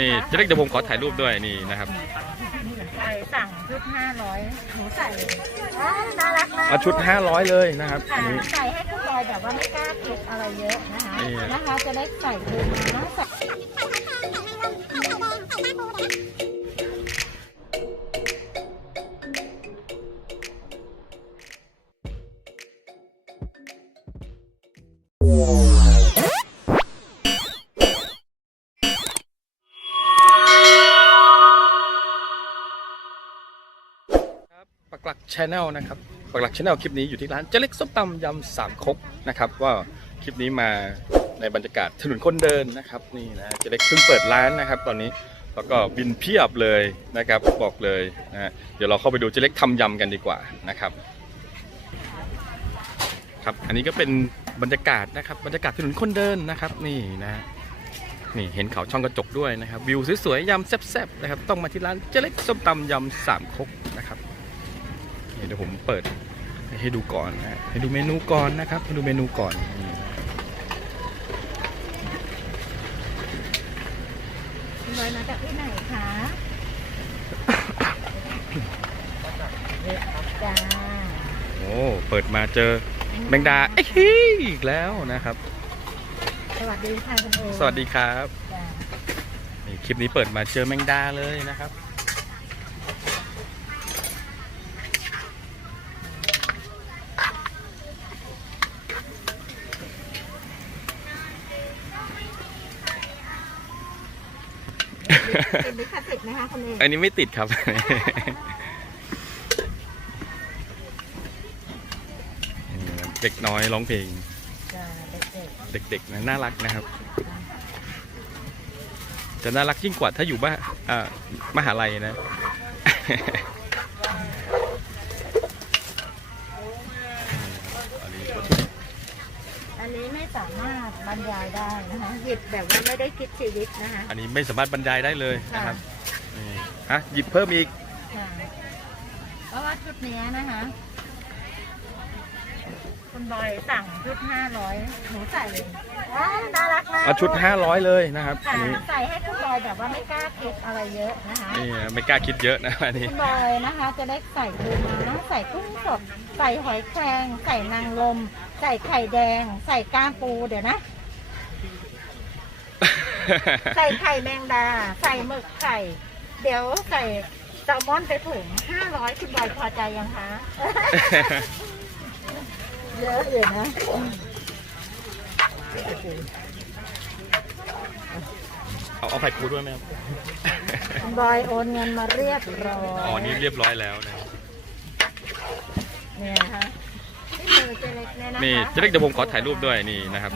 นะคะนี่เจะเล็กเดี๋ยวผมขอถ่ายรูปด้วยนี่นะครับใส่สั่งชุดห้าร้อยหนูใส่อ้าวน่ารักมากเอาชุด 500 เลยนะครับค่ะอันนี้ใส่ให้คุณบอยแบบว่าไม่กล้าคิดอะไรเยอะนะคะ นี่ นะคะจะได้ใส่ปูม้าใส่ปักหลัก ชแนลนะครับปักหลักชแนลคลิปนี้อยู่ที่ร้านเจเล็กส้มตำยำสามคกนะครับว่าคลิปนี้มาในบรรยากาศถนนคนเดินนะครับนี่นะเจเล็กเพิ่งเปิดร้านนะครับ ตอนนี้แล้วก็บินเพียบเลยนะครับบอกเลยนะเดี๋ยวเราเข้าไปดูเจเล็กทำยำกันดีกว่านะครับครับอันนี้ก็เป็นบรรยากาศนะครับบรรยากาศถนนคนเดินนะครับนี่นะนี่เห็นเขาช่องกระจกด้วยนะครับวิวสวยๆยำแซ่บๆนะครับต้องมาที่ร้านเจเล็กส้มตำยำสามคกนะครับ เดี๋ยวผมเปิดให้ดูก่อนนะให้ดูเมนูก่อนนะครับ ให้ดูเมนูก่อนนี่คุณบอยมาจากที่ไหนคะจ้าโอ้เปิดมาเจอแมงดาเอ้ยฮี่อีกแล้วนะครับ สวัสดีค่ะคุณโอสวัสดีครับจ้านี่คลิปนี้เปิดมาเจอแมงดาเลยนะครับ เป็นลิขสิทธิ์นะคะคุณเออันนี้ไม่ติดครับนี่นะเด็กน้อยร้องเพลงจ้าเด็กเด็กๆนะน่ารักนะครับ จะน่ารักยิ่งกว่าถ้าอยู่บ้านอ่ามหาลัยนะ อันนี้วัตถุดิบ ๆอันนี้ไม่ สามารถบรรยายได้นะคะหยิบแบบว่าไม่ได้คิดชีวิตนะคะอันนี้ไม่สามารถบรรยายได้เลยนะค่ะครับนี่ฮะหยิบเพิ่มอีกค่ะเพราะว่าชุดเนี้ยนะคะ คุณบอยสั่งชุดห้าร้อยหนูใส่เลยอ้าวน่ารักมากเอาชุด 500 เลยนะครับค่ะอันนี้ใส่ให้คุณบอยแบบว่าไม่กล้าคิดอะไรเยอะนะคะ นี่ไม่กล้าคิดเยอะนะอันนี้คุณบอยนะคะ จะได้ใส่ปูม้าใส่กุ้งสดใส่หอยแครงใส่นางรม ใส่ไข่แดง ใส่ก้ามปูเดี๋ยวนะ ใส่ไข่แมงดา ใส่หมึกไข่ เดี๋ยวใส่แซลมอนไปถุงห้าร้อยคุณบอยพอใจยังคะ เยอะอยู่นะ เอาเอาไข่ปูด้วยไหมครับ คุณบอยโอนเงินมาเรียบร้อยอ๋อ นี่เรียบร้อยแล้วนะ เนี่ยนะคะนี่มือ เจเล็กเนี่ยนะคะนี่เจะเล็กเดี๋ยวผมขอถ่ายรูปด้วยนี่นะครับ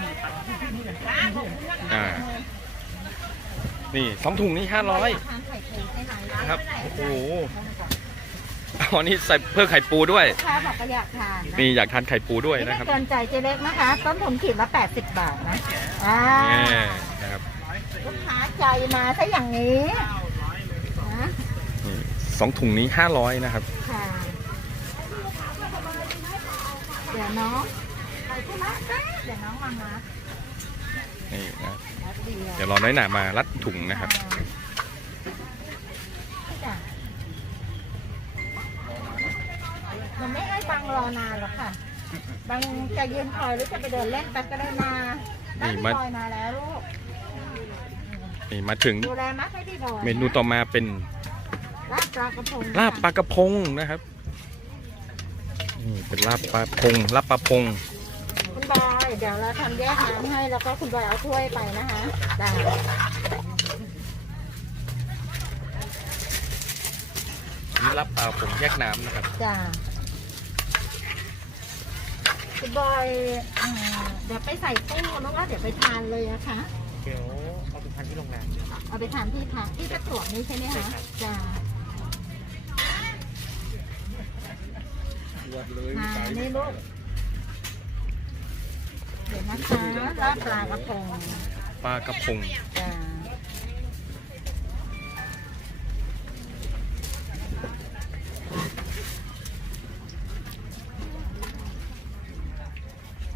อ่านี่สองถุงนี่500ทานไข่ปูใช่ไหมครับ โอ้โหอ๋อนี่ใส่เพิ่มไข่ปูด้วย ลูกค้าบอกก็อยากทานนะนี่อยากทานไข่ปูด้วยนี่นะไม่ครับเกินใจเจเล็กนะคะ ต้นทุนขีดละ 80 บาทนะอ่านี่นะครับลูกค้าใจมาซะอย่างนี้นะนี่สองถุงนี้ห้าร้อยนะครับ ค่ะเดี๋ยวน้องไปที่ร้านแป๊บเดี๋ยวน้องมานะนี่นะแป๊บเดียวเดี๋ยวรอน้อยหนามารัดถุงนะครับ จ้ะหนูไม่ให้บังรอนานหรอกค่ะบังจะยืนคอยหรือจะไปเดินเล่นแป๊บก็ได้มาบ้านนี่พี่มาบอยมาแล้วลูกนี่มาถึงดูแลมัดให้พี่บอยเมนูต่อมาเป็นลาบปลากระพงลาบปลากระพงนะครับ นี่เป็นลาบปลาพงลาบปลาพงคุณบอยเดี๋ยวเราทำแยกน้ำให้แล้วก็คุณบอยเอาถ้วยไปนะคะจ้านี่ลาบปลาพงแยกน้ำนะครับจ้าคุณบอยเอ่อเดี๋ยวไปใส่ตู้แล้วก็เดี๋ยวไปทานเลยนะคะ เดี๋ยวเอาไปทานที่โรงแรม เอาไปทานที่พักที่ประจวบนี่ใช่ไหมคะจ้า มานี่ลูกเดี๋ยวนะคะลาบปลากระพงปลากระพงจ้า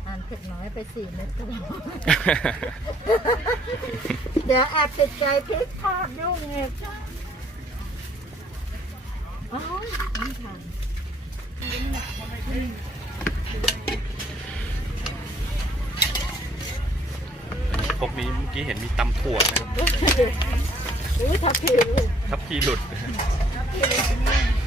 อ่านเผ็ดน้อยไปสี่เม็ดก็พอเดี๋ยวแอบติดใจพริกทอดยุ่งเงียอ๋อนี่ค่ะ พวกนี้เมื่อกี้เห็นมีตำถั่วนะครับอุ้ยทับทิวทับพีหลุด ทับทิวนี่หัว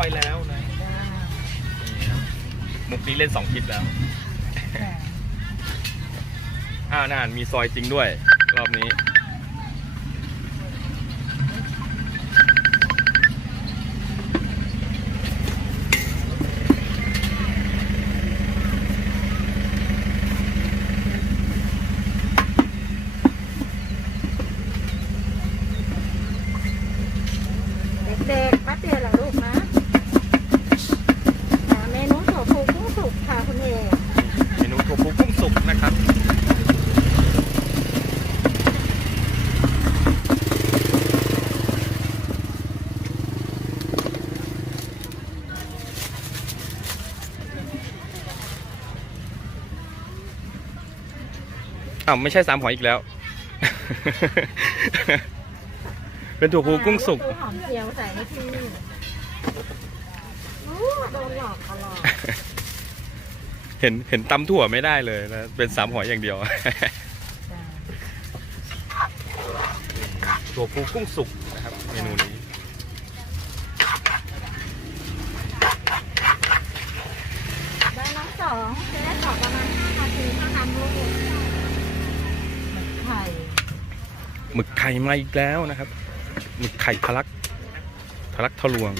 อยก็ซอยแล้วนะจ้ามุกนี้เล่นสองคลิปแล้วจ้าอ่านานมีซอยจริงด้วย รอบนี้ เด็กๆป้าเตียเหรอลูกนะอ่าเมนูถั่วพูกุ้งสุกค่ะคุณเอก เมนูถั่วพูกุ้งสุกนะครับ อ้าวไม่ใช่สามหอยอีกแล้ว เป็นถั่วพูกุ้งสุกลูหอมเจียวใส่ให้พี่อู้โดนหลอกตลอดเห็นเห็นตำถั่วไม่ได้เลยนะเป็นสามหอยอย่างเดียว ถั่วพูกุ้งสุกนะครับเมนูนี้ ได้น้องสองจะได้ขอประมาณ5นาทีเท่านั้นลูกไข่ หมึกไข่มาอีกแล้วนะครับหมึกไข่ทะลักทะลักทะลวง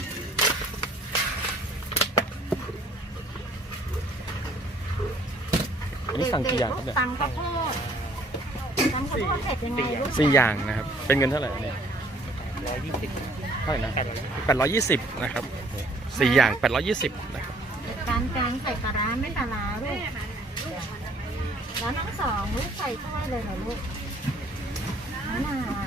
อันนี้สั่งกี่อย่างครับเนี่ยตำข้าวโพดตำข้าวโพดเสร็จยังไงลูกสี่อย่างนะครับ เป็นเงินเท่าไหร่อันนี้ร้อยยี่สิบเท่าไหร่นะแปดร้อยยี่สิบแปดร้อยยี่สิบนะครับสี่อย่างแปดร้อยยี่สิบนะครับการแกงใส่ปลาร้าไม่ปลาร้าลูกแล้วน้องสองลูกใส่ถ้วยเลยเหรอลูก มะนาว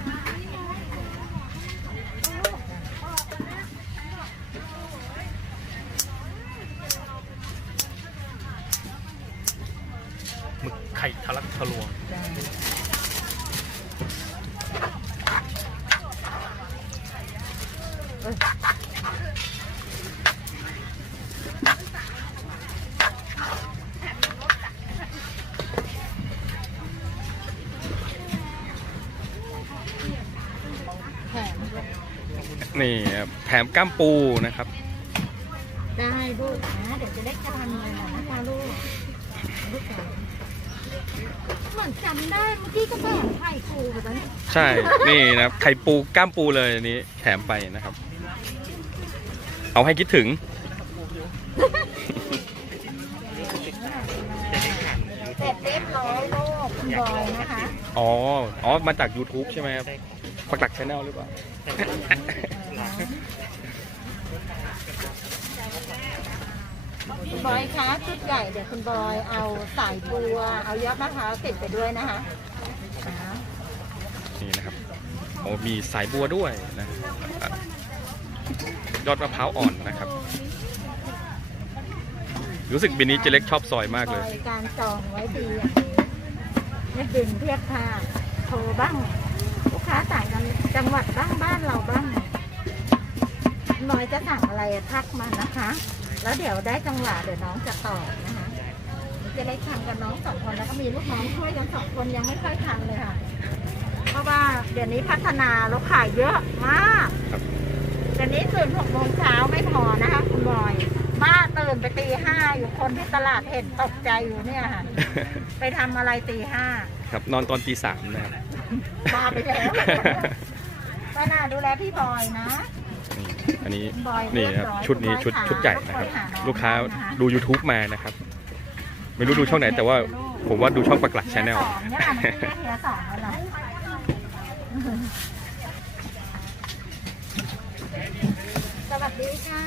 หมึกไข่ทะลักทะลวง จ้ะเอ้ยแถมด้วย นี่ครับแถมก้ามปูนะครับ ได้ลูกนะเดี๋ยวจะได้ทานเลยนะคะลูกลูกจ๋าเหมือนจำได้เมื่อกี้ก็แบ่งไข่ปูไปแล้วนี่ใช่นี่นะครับไข่ปูก้ามปูเลยอันนี้แถมไปนะครับ เอาให้คิดถึง เสร็จเรียบร้อยลูกคุณบอยนะคะ อ๋อ อ๋อ มาจาก YouTube ใช่ไหมครับปักหลักชาแนลหรือเปล่า คุณบอยคะชุดใหญ่เดี๋ยวคุณบอยเอาสายบัว เอายอดมะพร้าวติดไปด้วยนะคะอ่านี่นะครับโอ้มีสายบัวด้วยนะอะยอดมะพร้าวอ่อนนะครับ รู้สึกบินนี้เจเล็กชอบซอยมากเลยบอยการจองไว้ดีอย่างนี้ไม่บินเทียบค่ะโทรบ้าง ลูกค้าต่างกันจังหวัดบ้างบ้านเราบ้างคุณบอยจะสั่งอะไรทักมานะคะ แล้วเดี๋ยวได้จังหวะเดี๋ยวน้องจะตอบนะคะจะได้ทำกับน้องสองคนแล้วก็มีลูกน้องช่วยกันสองคนยังไม่ค่อยทันเลยค่ะ เพราะว่าเดี๋ยวนี้พัฒนาเราขายเยอะมากครับเดี๋ยวนี้ตื่นหกโมงเช้าไม่พอนะคะคุณบอยบ้าตื่นไปตีห้าอยู่คนที่ตลาดเห็นตกใจอยู่เนี่ยค่ะ ไปทำอะไรตีห้าครับนอนตอนตีสามนะครับบ้าไปแล้วป้านาดูแลพี่บอยนะนี่ อันนี้คุณบอยนี่ครับเยอยชุดนี้ชุดคุณบอยชุดใหญ่นะครับหาน้องลูกค้านะคะดู YouTube มานะครับ ไม่รู้ดูช่องไหน แต่ว่าผมว่าดูช่องปักหลักชาแนลเฮียสองเนี่ยค่ะเมื่อกี้เฮียสองแล้วเหรอสวัสดีค่ะ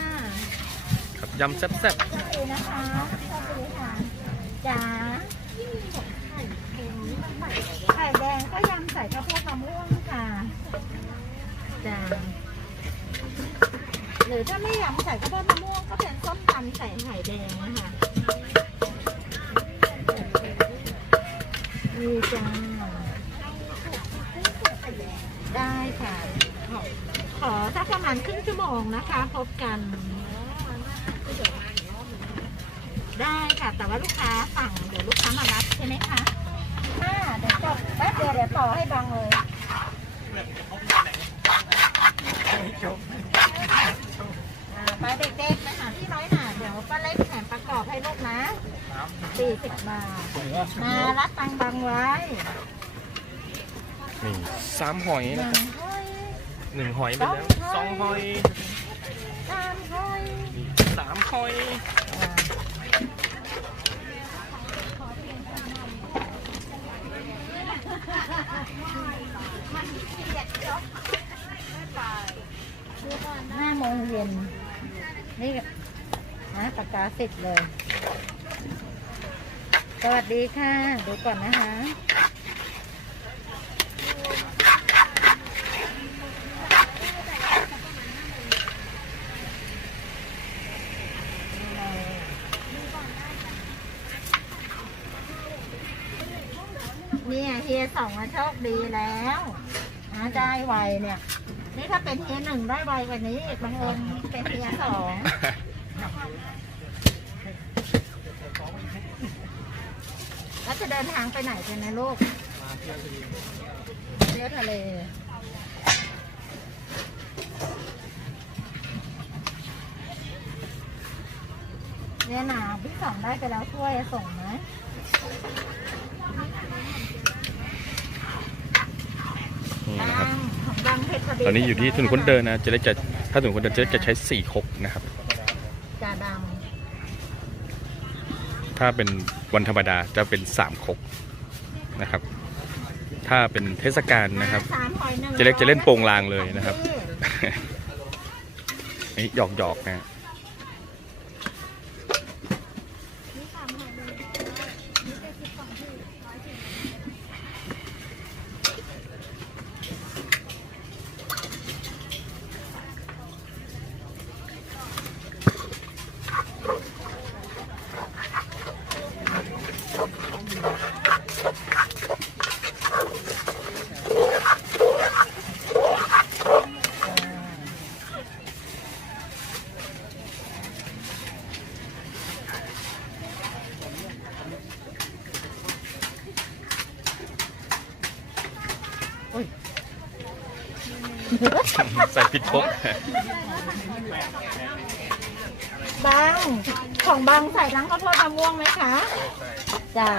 ครับยำแซ่บสวัสดีนะคะสวัสดีค่ะจ๋าไข่แดงก็ยำใส่ข้าวโพดมะม่วงค่ะจ้า หรือถ้าไม่อยำใส่ข้าวโพดมะม่วงก็เป็นส้มตำใส่ไข่แดงนะคะมีจ้าได้ค่ะ ขอสักประมาณครึ่งชั่วโมงนะคะ พบกัน ได้ค่ะ แต่ว่าลูกค้าสั่งเดี๋ยวลูกค้ามารับใช่ไหมคะค่ะเดี๋ยวจบแป๊บเดียวเดี๋ยวต่อให้บังเลยอ่า ไปเด็กๆนะคะที่น้อยหนาเดี๋ยวป้าเล็กแถมประกอบให้ลูกนะสี่สิบบาท มารับตังค์บังไว้นี่สามหอยหนะนึ่ครับงถ้วยหนึ่งหอยไปแล้วสสอองงหหออยยสามถ้วยนี่สามหอยอ่าห้าโมงเย็น นี่นะปากกาสิทธิ์เลย สวัสดีค่ะ ดูก่อนนะคะเนี่ยเฮียสองมาโชคดีแล้ว หาได้ไวเนี่ย นี่ถ้าเป็นเฮียหนึ่งได้ไวกว่านี้บังเอิญเป็นเฮียสองแล้วจะเดินทางไปไหนกันนะลูกเที่ยวทะเลเนี่ยหนาพี่สองได้ไปแล้วช่วยส่งไหม นี่นะครับ ของดังเพชรบุรี ตอนนี้อยู่ที่ถนนคนเดินนะเจะเล็กจะถ้าถนนคนเดินเจะเล็กจะใช้สี่ครกนะครับจ่าดถ้าเป็นวันธรรมดาจะเป็นสามครกนะครับ ถ้าเป็นเทศกาลำนะครับสามหอยหนึ่งเจะเล็กจะเล่นโปงลางเลยนะครับนี่หยอกหยอกๆนะ ใส่ผิดคกบางของบางใส่ทั้งข้าวโพดมะม่วงไหมคะจ้า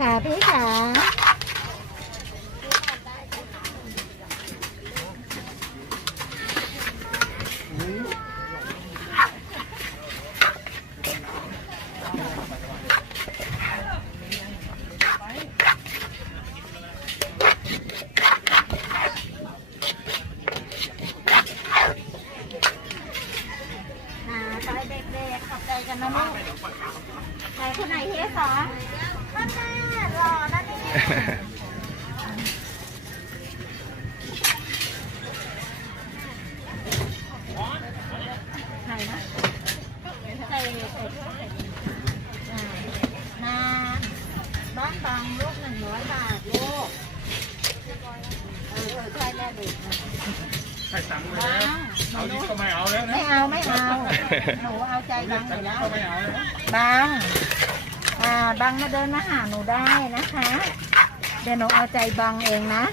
ค่ะพี่ขาไปเด็กๆขอบใจกันนะลูกใครคนไหนเฮียสองนั่นแน่หล่อนะเนี่ยใครนะใส่ใส่ถ้วยใส่อ่านาบ้านบางลูกหนึ่งร้อยบาทลูกเออเออใช่แม่ดูนะ ใส่ตังค์เลย บาง เอานี่ก็ไม่เอาแล้วนะ ไม่เอาไม่เอา หนูเอาใจบางอยู่แล้ว ก็ไม่เอาแล้ว บาง อ่า บางมาเดินมาหาหนูได้นะคะ เดี๋ยวหนูเอาใจบางเองนะ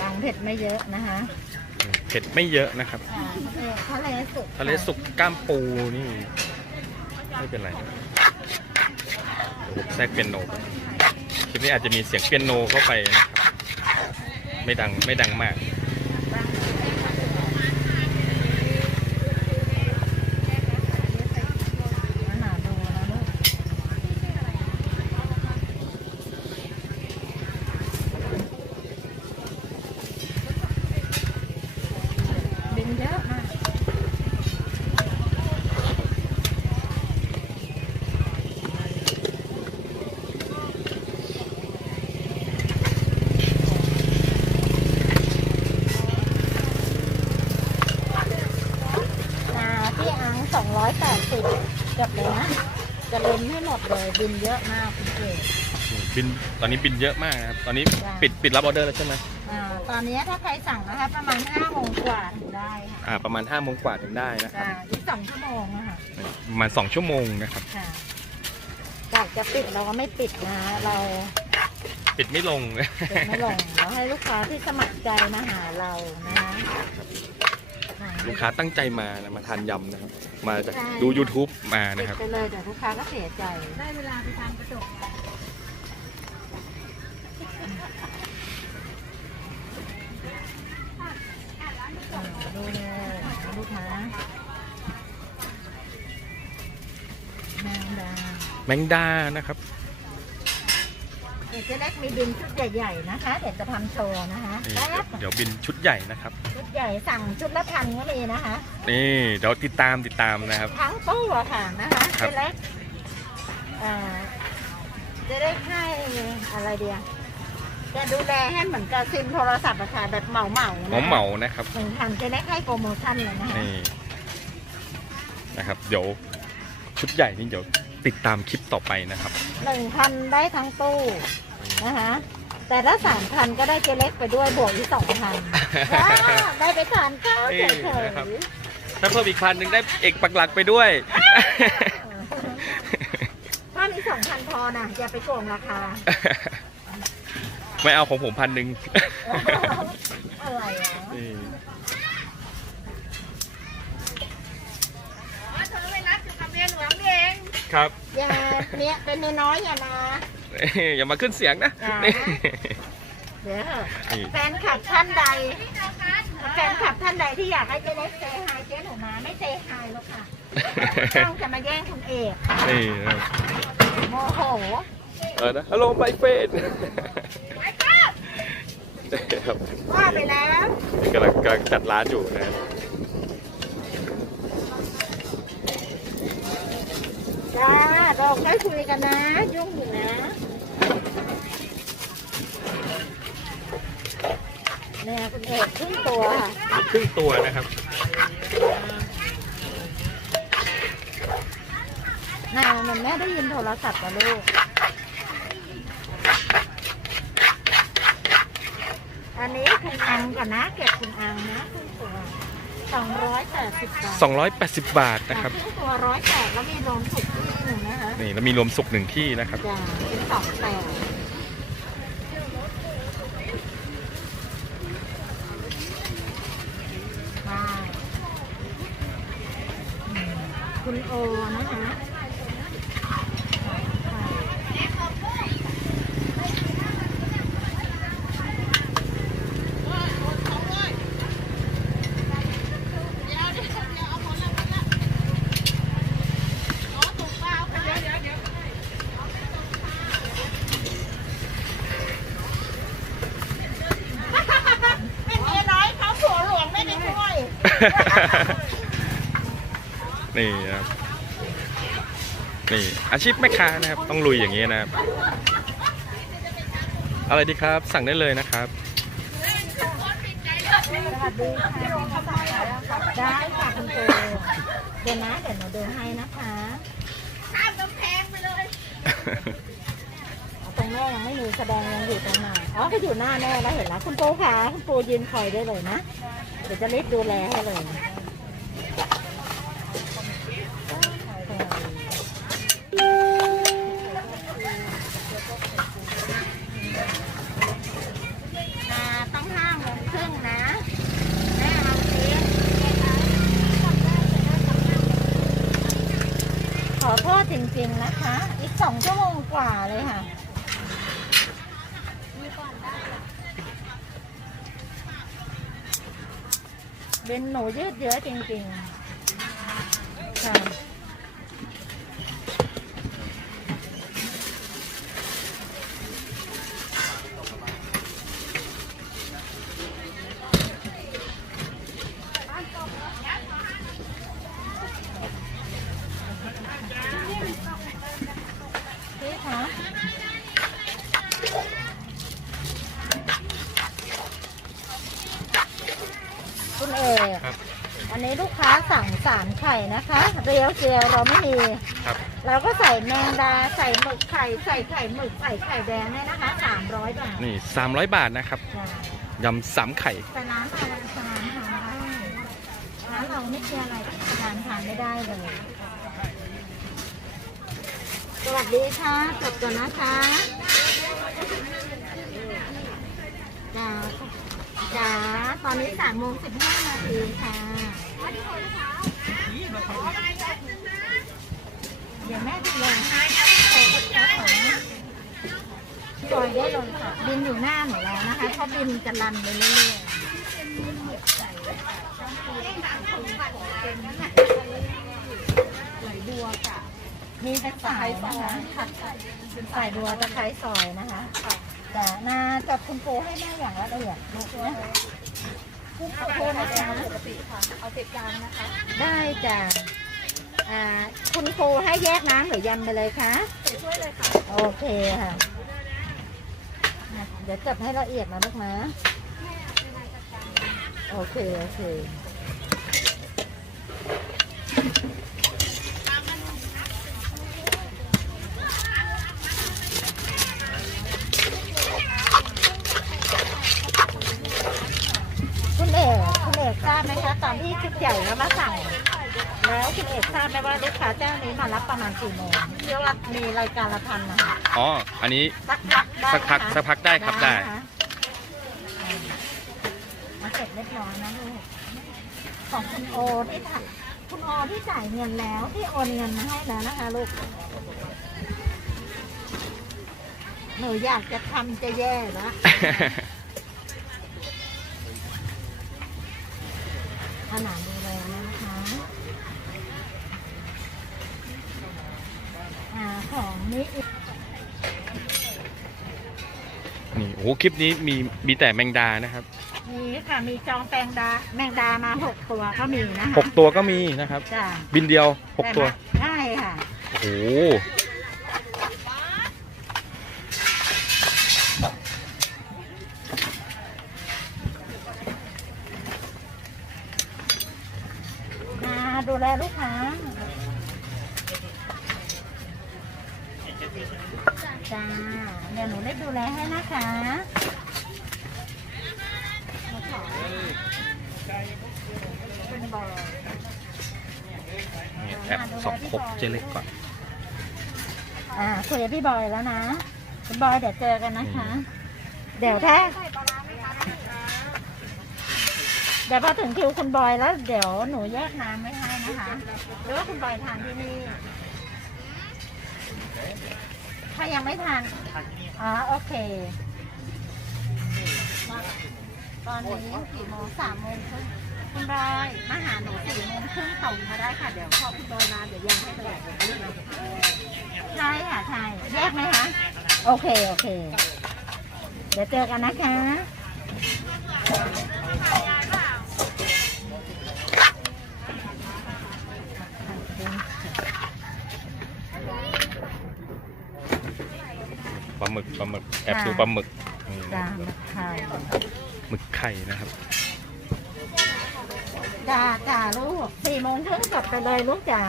บางเผ็ดไม่เยอะนะคะเผ็ดไม่เยอะนะครับอ่าเออทะเลสุกทะเลสุกกล้ามปูนี่ ไม่เป็นไรเดี๋ยวผมแทรกเปียโนไปคลิปนี้อาจจะมีเสียงเปียโนเข้าไปนะครับไม่ดังไม่ดังมาก มาหาดูนะลูกบินเยอะมาก ร้อยแปดสิบจบเลยนะ จะเล็มให้หมดเลยบินเยอะมากคุณเก๋ บินตอนนี้บินเยอะมากนะครับ ตอนนี้จ้ะปิดปิดรับออเดอร์แล้วใช่ไหมอ่าตอนนี้ถ้าใครสั่งนะคะประมาณห้าโมงกว่าถึงได้ค่ะอ่า ประมาณ5้าโมงกว่าถึงได้นะครับ จ้าอีกสองชั่วโมงนะคะประมาณ 2 ชั่วโมงนะครับ ค่ะอยากจะปิดเราก็ไม่ปิดนะ เราปิดไม่ลงปิดไม่ลงเราให้ลูกค้าที่สมัครใจมาหาเรานะค่ะลูกค้าตั้งใจมานะมาทานยำนะครับ มาจากใช่ดู YouTube มาปินะดครับ ไปเลยเดี๋ยวลูกค้าก็เสียใจ ได้เวลาไปทานกระจก ดูเลยลูกค้าแมงดาแมงดานะครับ เดี๋ยวเจ๊เล็กมีบินชุดใหญ่ๆนะคะ เดี๋ยวจะทำโชว์นะคะนี่แป๊บเดี๋ยวบินชุดใหญ่นะครับ ชุดใหญ่สั่งชุดละพันก็มีนะคะ นี่เดี๋ยวติดตามติดตามนะครับ ทั้งตู้อะค่ะนะคะครับ เจ๊เล็กเอ่อเจ๊เล็กให้อะไรเดียว จะดูแลให้เหมือนกับซิมโทรศัพท์อะค่ะแบบเหมาเหมาๆเหมาเหมาๆนะครับหนึ่งพันเจ๊เล็กให้โปรโมชั่นเลยนะคะ นี่นะครับ เดี๋ยวชุดใหญ่นี่เดี๋ยวติดตามคลิปต่อไปนะครับ หนึ่งพันได้ทั้งตู้นะคะแต่ถ้าสามพันก็ได้เจ๊เล็กไปด้วยบวกอีกสองพันได้ไปทานข้าวเฉนี่ยนะครับๆถ้าเพิ่มอีกพันหนึ่งได้เอกปักหลักไปด้วย ถ้ามีสองพันพอนะอย่าไปโกงราคา ไม่เอาของผมพันหนึ่งอะไรอะนี่เธอไปรับอยู่กับเมียหลวงเองครับ อย่าเมียเป็นเมียน้อยอย่ามาอย่ามาขึ้นเสียงนะอ่านี่เดี๋ยวนี่แฟนคลับท่านใด แฟนคลับท่านใดที่อยากให้เจ๊เล็กเซฮายเจ๊หนูมาไม่เซฮายหรอกค่ะต้องจะมาแย่งคุณเอกนี่นะครับโมโห เออนะฮัลโหลไมเฟน ครับว่าไปแล้วนี่กำลังกำลังจัดร้านอยู่นะจ้าเราค่อยคุยกันนะ ยุ่งอยู่นะเนี่ยคุณเอกครึ่งตัวค่ะครึ่งตัวนะครับ นามันแม่ได้ยินโทรศัพท์กับลูก อันนี้คุณอังก่อนนะเก็บคุณอังนะครึ่งตัวสองร้อยแปดสิบบาท280 บาทนะครับครึ่งตัวร้อยแปดแล้วมีรวมสุกที่หนึ่งนะคะนี่แล้วมีรวมสุกหนึ่งที่นะครับจ้าเป็นสองแปดได้อืมคุณโอนะคะเป็นเมียน้อยเขาผัวหลวงไม่ได้ช่วย นี่นะครับ นี่อาชีพแม่ค้านะครับ ต้องลุยอย่างนี้นะครับ อะไรดีครับ สั่งได้เลยนะครับ สวัสดีค่ะได้ค่ะคุณโจเดี๋ยวนะเดี๋ยวหนูดูให้นะคะข้ามกำแพงไปเลยตรงแม่ยังไม่มีแสดงยังอยู่ตรงไหนอ๋อก็อยู่หน้าแม่แล้วเห็นแล้วคุณปูค่ะคุณปูยืนคอยได้เลยนะเดี๋ยวจะรีบดูแลให้เลย เยอะจริงๆ ค่ะ พี่คะ คุณเอก ครับ วันนี้ลูกค้าสั่ง ร่อยนะคะ เรียวเจียวเราไม่มีครับ เราก็ใส่แมงดาใส่หมึกไข่ใส่ไข่หมึกใส่ไข่แดงเนี่ยนะคะสามร้อยบาทนี่ 300 บาทนะครับจ้ะยำสามไข่ แต่น้ำทานทานทานได้ร้านเราไม่มีอะไรทานทานไม่ได้เลย สวัสดีค่ะจบก่อนนะคะจ้าจ้าตอนนี้สามโมงสิบห้านาทีค่ะ เดี๋ยวแม่ดูแลให้ขอบคุณค่ะ ปล่อยได้เลยค่ะ บินอยู่หน้าหนูแล้วนะคะเพราะบินจะรันไปเรื่อยๆไหลบัวค่ะ มีตะไคร้นะคะเป็นสายบัวตะไคร้ซอยนะคะ แต่นาจับคุณปูให้แม่อย่างละเอียดนะคุณปูนะคะปกติค่ะ เอาเสร็จจานนะคะ ได้จ้ะ อ่าคุณครูให้แยกน้ำหรือยำไปเลยคะช่วยเลยค่ะ โอเคค่ะอะ เดี๋ยวจับให้ละเอียดนะลูกนะโอเค โอเค คุณเอกคุณเอกทราบไหมคะ ตอนที่ชุดใหญ่แล้วมาสั่ง แล้วคุณเอกทราบไหมว่าลูกค้าเจ้านี้มารับประมาณกี่โมงเรียกว่ามีรายการละพันนะคะอ๋อ อันนี้สักพักได้สักพักไหมคะสักพักได้ครับได้นะคะมาเสร็จเรียบร้อยนะลูกของคุณโอที่ถ่ายคุณโอที่จ่ายเงินแล้วที่โอนเงินมาให้แล้วนะคะลูกหนูอยากจะทำจะแย่แล้ว ขนาดดูแลนะคะ อ่า ของนี้อีกนี่โอ้โหคลิปนี้มีมีแต่แมงดานะครับมีค่ะมีจองแตงดาแมงดามาหกตัวก็มีนะคะ6ตัวก็มีนะครับ จ้ะบินเดียว6ตัวใช่ค่ะ โอ้โหมาดูแลลูกค้าจ้า เดี๋ยวหนูได้ดูแลให้นะคะเป็นบอ นี่แอบสองคกเจเล็กก่อน อ่าคุยกับพี่บอยแล้วนะคุณบอยเดี๋ยวเจอกันนะคะ เดี๋ยวถ้าเดี๋ยวพอถึงคิวคุณบอยแล้วเดี๋ยวหนูแยกน้ำไม่ให้นะคะหรือว่าคุณบอยทานที่นี่ ถ้ายังไม่ทานอ๋อโอเค ตอนนี้กี่โมงสามโมงครึ่ง คุณบอยมาหาหนูสี่โมงครึ่งตรงมาได้ค่ะ เดี๋ยวพอคุณบอยมาเดี๋ยวยังให้เลยใช่ค่ะใช่แยกไหมคะโอเคโอเค เดี๋ยวเจอกันนะคะปลาหมึกปลาหมึกแอบดูปลาหมึกนี่จ้านะค่ะ หมึกไข่นะครับ จ้าจ้าลูกสี่โมงครึ่งกลับไปเลยลูกจ๋า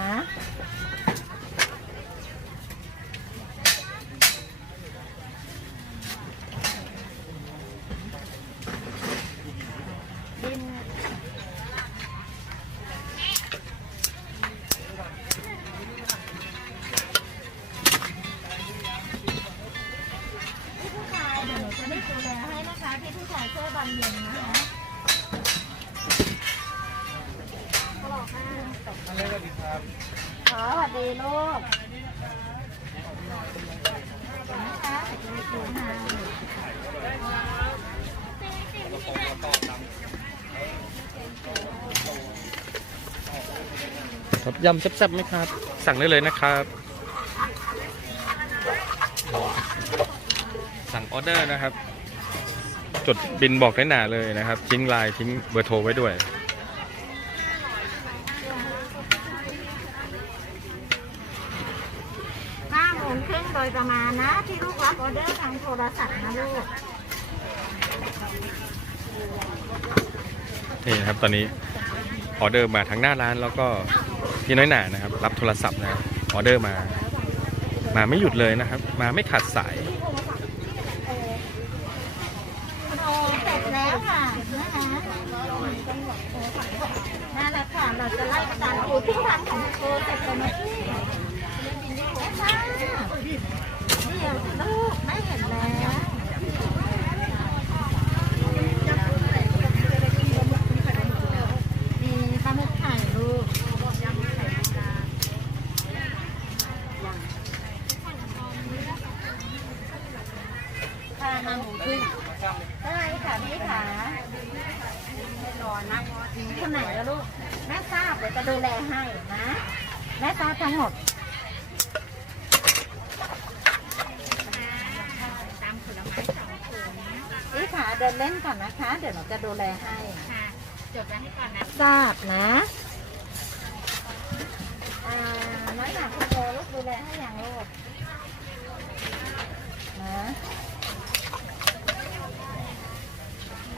ดีลูกครับยำแซ่บๆไหมครับ สั่งได้เลยนะครับ สั่งออเดอร์นะครับ จดบินบอกได้หนาเลยนะครับ ทิ้งไลน์ทิ้งเบอร์โทรไว้ด้วย ห้าโมงครึ่งโดยประมาณนะ ที่ลูกรับออเดอร์ทางโทรศัพท์นะ ลูกนี่นะครับตอนนี้ออเดอร์มาทั้งหน้าร้านแล้วก็พี่น้อยหนานะครับ รับโทรศัพท์นะออเดอร์มา มาไม่หยุดเลยนะครับ มาไม่ขาดสายเสร็จแล้วค่ะนะคะนั่นแหละค่ะเราจะไล่ตามคูที่ทางของโอเสร็จแล้วนะพี่แม่ค่ะนี่ลูกไม่เห็นแล้วมีปลาหมึกไข่ลูกค่ะมาหมูขึ้น ได้ค่ะพี่ขารอนะคนไหนแล้วลูก แม่ทราบเดี๋ยวจะดูแลให้นะ แม่ทราบทั้งหมดพี่ขาเดินเล่นก่อนนะคะ เดี๋ยวหนูจะดูแลให้จดไว้ให้ก่อนนะทราบนะอ่าน้อยหนาคุณโตลูกดูแลให้อย่างลูกนะ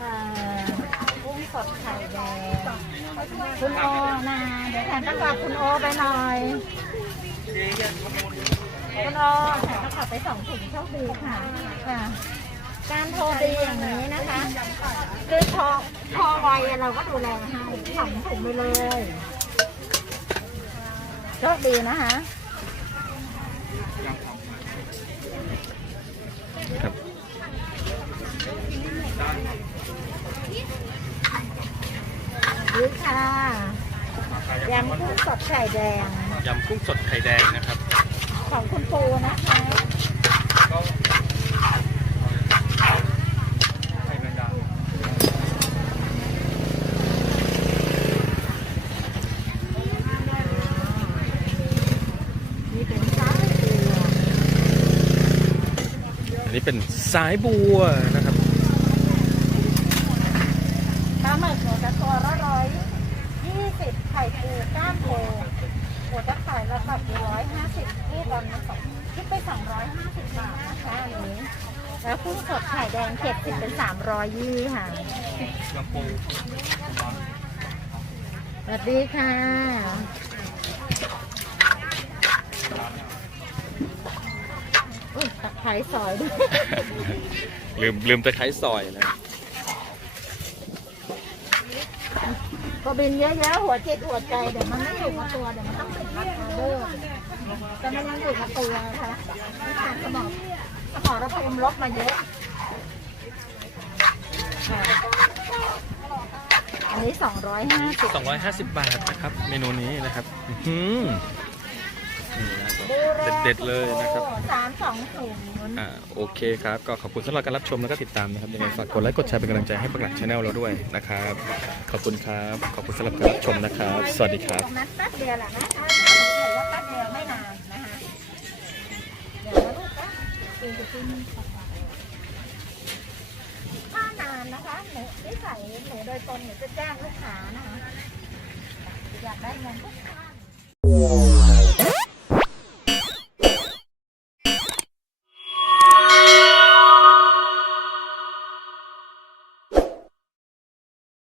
อ่า กุ้งสดไข่แดงคุณโอนะเดี๋ยวแทนต้องกลับคุณโอไปหน่อยคุณโอแทนต้องกลับไปสองถุงโชคดีค่ะค่ะ การโทรดีอย่างนี้นะคะคือพอพอไวเราก็ดูแลให้สองถุงไปเลยโชคดีนะคะ ครับ ดีค่ะยำกุ้งสดไข่แดง ยำกุ้งสดไข่แดงนะครับ ของคุณปูนะคะ นี่เป็นไส้เกลือ อันนี้เป็นสายบัวนะครับปลาหมึกหนูจะตัวละร้อยยี่สิบไข่ปูก้ามโพหนูจะขายราคาร้อยห้าสิบที่ตอนนี้สองคิดไปสองร้อยห้าสิบบาทนะคะอันนี้แล้วกุ้งสดไข่แดงเจ็ดสิบเป็นสามร้อยยี่ค่ะ ลำปูสวัสดีค่ะ ลืมลืมตะไคร้ซอยนะก็บินเยอะๆหัวจิตหัวใจเดี๋ยวมันไม่อยู่กับตัวเดี๋ยวมันต้องติดรับออเดอร์แต่มันยังอยู่กับตัวนะคะสมองสมองระภูมิลดมาเยอะค่ะอันนี้สองร้อยห้าสิบ250บาทนะครับ เมนูนี้นะครับ อื้ อหือนี่นะเด็ดๆเลยนะครับสามสองศูนย์อ่าโอเคครับ ก็ขอบคุณสำหรับการรับชมแล้วก็ติดตามนะครับยังไงฝากกดไลค์กดแชร์เป็นกำลังใจให้ปักหลักชาแนลเราด้วยนะครับ ขอบคุณครับขอบคุณสำหรับการรับชมนะครับ สวัสดีครับ ตรงนั้นแป๊บเดียวแหละนะคะถ้าหนูเห็นว่าแป๊บเดียวไม่นานนะคะเดี๋ยวนะลูกนะกินจะกินถ้านานนะคะหนูนิสัยหนูโดยตรงหนูจะแจ้งลูกค้านะคะอยากได้เงินทุกครั้ง